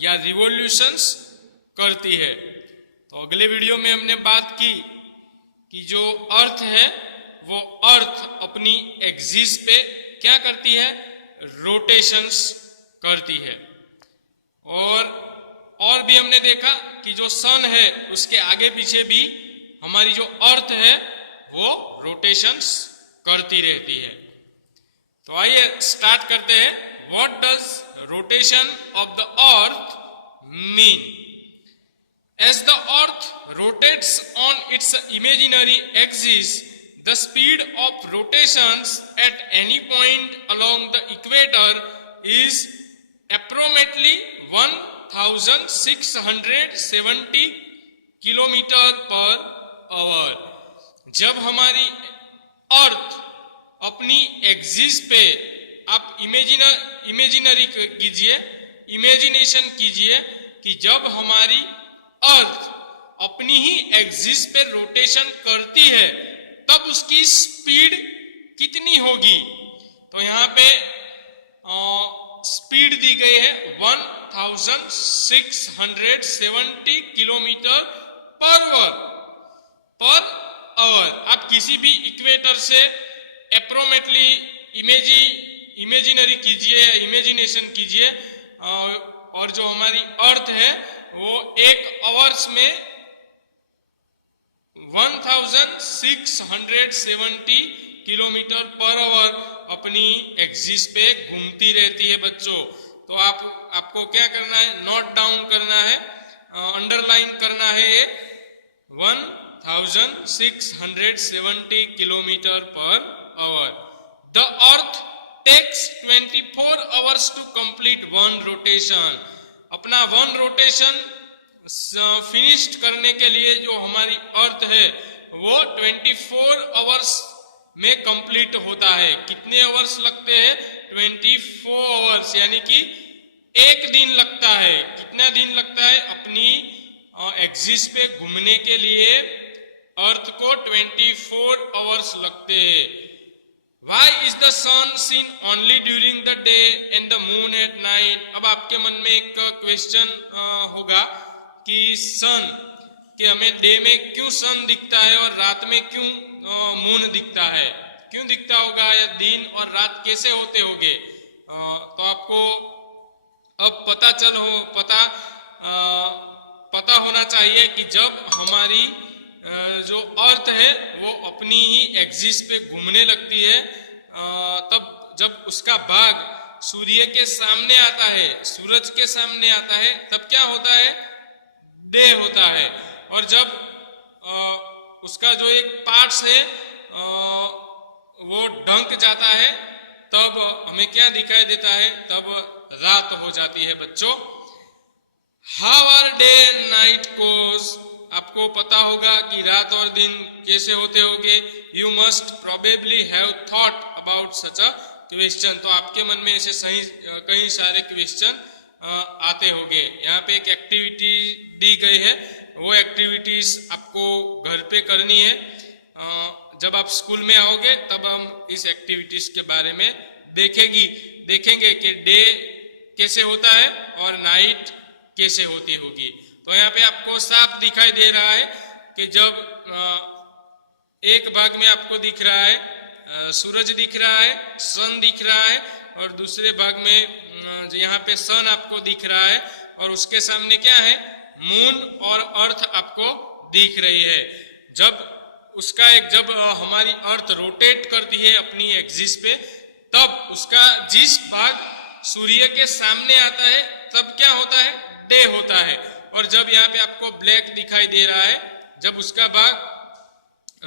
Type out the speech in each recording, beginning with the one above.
या रिवॉल्यूशंस करती है। तो अगले वीडियो में हमने बात की कि जो अर्थ है वो अर्थ अपनी एक्सिस पे क्या करती है, रोटेशंस करती है। और भी हमने देखा कि जो सन है उसके आगे पीछे भी हमारी जो अर्थ है वो रोटेशंस करती रहती है। तो आइए स्टार्ट करते हैं। What does rotation of the earth mean? As the earth rotates on its imaginary axis, the speed of rotations at any point along the equator is approximately 1670 kilometre per our. जब हमारी अर्थ अपनी axis पे, आप imagination कीजिए कि जब हमारी अर्थ अपनी ही एक्सिस पे रोटेशन करती है तब उसकी स्पीड कितनी होगी। तो यहाँ पे स्पीड दी गई है 1670 किलोमीटर पर आवर। आप किसी भी इक्वेटर से अप्रोक्सीमेटली इमेजिनेशन कीजिए और जो हमारी अर्थ है वो एक आवर्स में 1670 किलोमीटर पर आवर अपनी एक्सिस पे घूमती रहती है बच्चों। तो आपको क्या करना है, नोट डाउन करना है, अंडरलाइन करना है 1670 kilometre per hour. The earth takes 24 hours to complete one rotation. अपना वन रोटेशन फिनिश्ड करने के लिए जो हमारी अर्थ है वो 24 आवर्स में कंप्लीट होता है। कितने आवर्स लगते हैं? 24 आवर्स, यानी कि एक दिन लगता है। कितना दिन लगता है? अपनी एक्सिस पे घूमने के लिए अर्थ को 24 आवर्स लगते हैं। Why is the sun seen only during the day and the moon at night? अब आपके मन में एक क्वेश्चन होगा कि सन कि हमें डे में क्यों सन दिखता है और रात में क्यों मून दिखता है, क्यों दिखता होगा, या दिन और रात कैसे होते होंगे। तो आपको अब पता होना चाहिए कि जब हमारी जो अर्थ है वो अपनी ही एक्सिस पे घूमने लगती है तब जब उसका भाग सूर्य के सामने आता है, सूरज के सामने आता है, तब क्या होता है? डे होता है। और जब उसका जो एक पार्ट्स है वो ढंक जाता है तब हमें क्या दिखाई देता है? तब रात हो जाती है बच्चों। How are day and night caused? आपको पता होगा कि रात और दिन कैसे होते होंगे। You must probably have thought about such a question. तो आपके मन में ऐसे कई सारे क्वेश्चन आते होंगे। यहाँ पे एक एक्टिविटी दी गई है, वो एक्टिविटीज आपको घर पे करनी है। जब आप स्कूल में आओगे तब हम इस एक्टिविटीज के बारे में देखेंगे कि डे कैसे होता है और नाइट कैसे होती होगी। तो यहाँ पे आपको साफ दिखाई दे रहा है कि जब एक भाग में आपको दिख रहा है सूरज दिख रहा है, सन दिख रहा है, और दूसरे भाग में यहाँ पे सन आपको दिख रहा है और उसके सामने क्या है? मून और अर्थ आपको दिख रही है। जब हमारी अर्थ रोटेट करती है अपनी एक्सिस पे तब उसका जिस भाग सूर्य के सामने आता है तब क्या होता है? डे होता है। और जब यहाँ पे आपको ब्लैक दिखाई दे रहा है, जब उसका भाग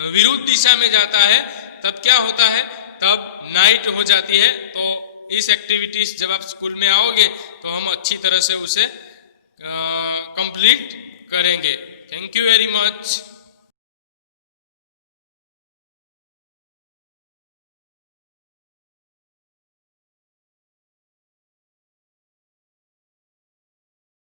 विरुद्ध दिशा में जाता है तब क्या होता है? तब नाइट हो जाती है। तो इस एक्टिविटीज जब आप स्कूल में आओगे तो हम अच्छी तरह से उसे कंप्लीट करेंगे। Thank you very much.